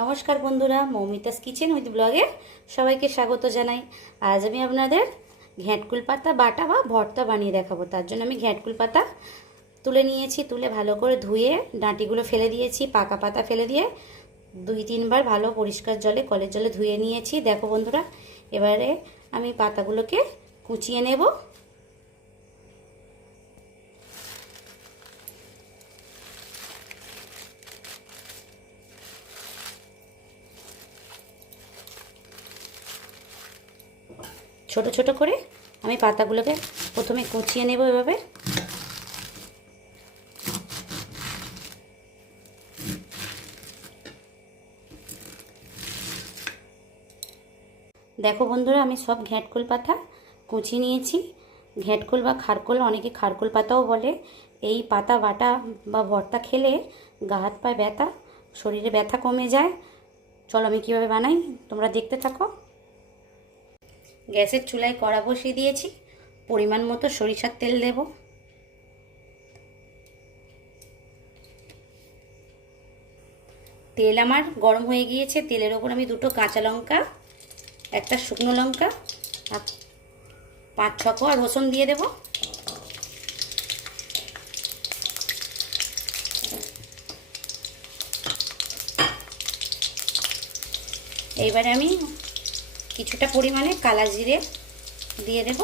নমস্কার বন্ধুরা, Moumita's kitchen with ব্লগে সবাইকে স্বাগত জানাই। আজ আমি আপনাদের ঘ্যাটকুল পাতা, বাটা বা ভর্তা বানিয়ে দেখাবো। তার জন্য আমি ঘ্যাটকুল পাতা তুলে নিয়েছি, তুলে ভালো করে ধুয়ে ডাঁটিগুলো ফেলে দিয়েছি, পাকা পাতা ফেলে দিয়ে দুই তিনবার ভালো পরিষ্কার জলে, কলের জলে ধুয়ে নিয়েছি। দেখো বন্ধুরা, এবারে আমি পাতাগুলোকে কুচিয়ে নেব। ছোট ছোট করে আমি পাতাগুলোকে প্রথমে কুচিয়ে নেব এভাবে। দেখো বন্ধুরা, আমি সব ঘ্যাটকোল পাতা কুচিয়ে নিয়েছি। ঘ্যাটকোল বা খারকোল, অনেকে খারকোল পাতাও বলে। এই পাতা বাটা বা ভর্তা খেলে গা হাত পায়ে ব্যথা, শরীরে ব্যথা কমে যায়। চলো আমি কীভাবে বানাই, তোমরা দেখতে থাকো। গ্যাসের চুলায় কড়া বসিয়ে দিয়েছি। পরিমাণ মতো সরিষার তেল দেব। তেল আমার গরম হয়ে গিয়েছে। তেলের ওপর আমি দুটো কাঁচা লঙ্কা, একটা শুকনো লঙ্কা, আর পাঁচ ছ কোয়া রসুন দিয়ে দেব। এইবারে আমি কিছুটা পরিমাণে কালা জিরে দিয়ে দেব।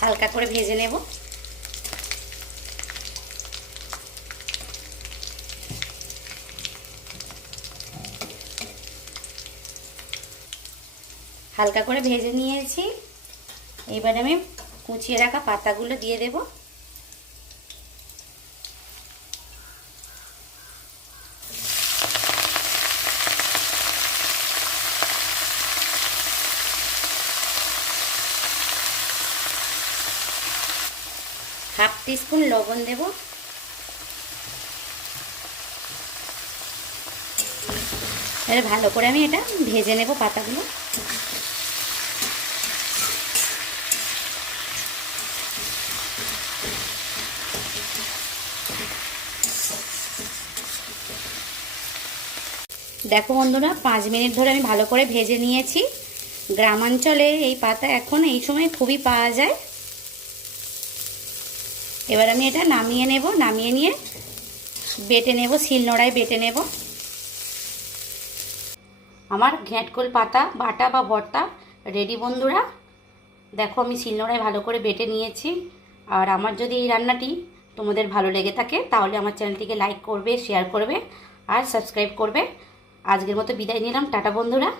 হালকা করে ভেজে নেব। হালকা করে ভেজে নিয়েছি। এবার আমি কুচিয়ে রাখা পাতাগুলো দিয়ে দেব। হাফ টিস্পুন লবণ দেব। এবার ভালো করে আমি এটা ভেজে নেব পাতাগুলো। দেখো বন্ধুরা, পাঁচ মিনিট ধরে আমি ভালো করে ভেজে নিয়েছি। গ্রামাঞ্চলে এই পাতা এখন এই সময় খুবই পাওয়া যায়। এবার আমি এটা নামিয়ে নেব, নামিয়ে নিয়ে বেটে নেব শিলনোড়ায় বেটে নেব। আমার ঘ্যাটকোল পাতা, বাটা বা ভর্তা রেডি বন্ধুরা। দেখো আমি শিলনোড়ায় ভালো করে বেটে নিয়েছি। আর আমার যদি এই রান্নাটি তোমাদের ভালো লেগে থাকে, তাহলে আমার চ্যানেলটিকে লাইক করবে শেয়ার করবে আর সাবস্ক্রাইব করবে। আজকের মতো বিদায় নিলাম। টাটা বন্ধুরা।